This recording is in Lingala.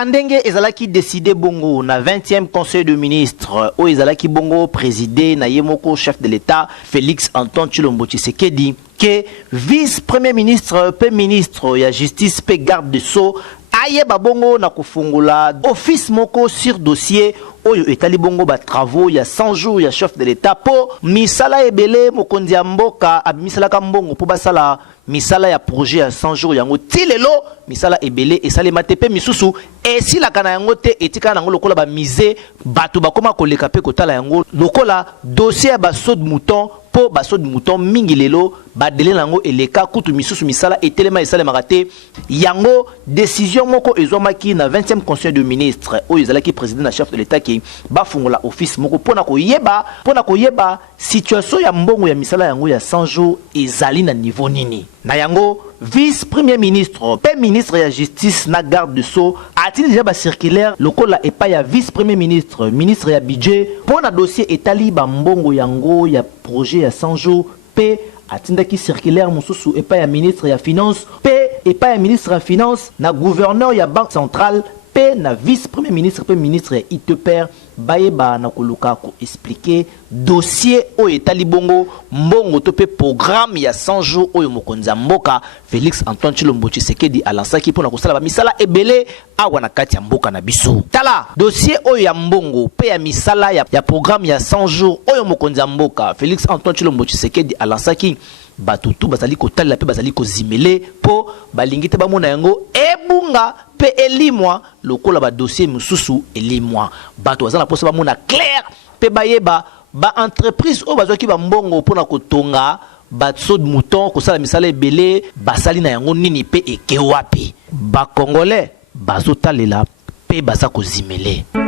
Kaka ndenge ezalaki décidé bongo na 20e conseil de ministres o ezalaki bongo présidé na yemoko chef de l'État Félix Antoine Tshilombo Tshisekedi que vice-premier ministre pe ministre ya justice pe garde de sceaux ayeba bongo na kufungula office moko sur dossier oyo etali bongo ba travaux ya 100 jours ya chef de l'État po misala ebele mokonzi ya mboka abimisala mbongo po basala misala ya projet ya 100 jours yango tilelo misala ebele esale matepe misusu esila kana yango te etika nango lokola ba mise batu bakoma koleka pe kotala yango lokola dossier ya basaut de mouton po basaut de mouton mingi lelo badele nango eleka kutu misusu misala etelema esale makate yango décision moko ezomaki na 20e conseil de ministres oyo ezalaki président na chef de l'État ki bafungola office moko pona koyeba situation ya mbongo ya misala yango ya 100 jours ezali na niveau nini na yango vice-premier ministre pe ministre ya justice na garde de sceaux a-t-il déjà ba circulaire lokola epa ya vice-premier ministre ministre ya budget pona dossier etali ba mbongo yango ya projet ya 100 jours pe atindaki circulaire mususu epa ya ministre ya finance pe epa ya ministre ya finance na gouverneur ya banque centrale pe na vice-premier ministre pe ministre ya ITPR bayeba na koluka ko expliquer dossier o etali bongo mbongo to pe programme ya 100 jours oyo mokonza mboka Félix Antoine Tshilombo Tshisekedi alansaki pona kosala ba misala ebele awa na kati ya mboka na biso tala dossier oyo ya mbongo pe ya misala ya programme ya 100 jours oyo mokonza mboka Félix Antoine Tshilombo Tshisekedi alansaki batutu bazali kotala pe bazali kozimele po balingite bamona yango ebunga pe elimwa lokola ba dossier mususu elimwa bato bazana posa bamona clair pe bayeba ba entreprise o bazwaki ba mbongo pona kotonga basaut de mouton kosala misala ebele basali na yango nini pe eke wapi ba congolais bazotalela pe baza kozimele.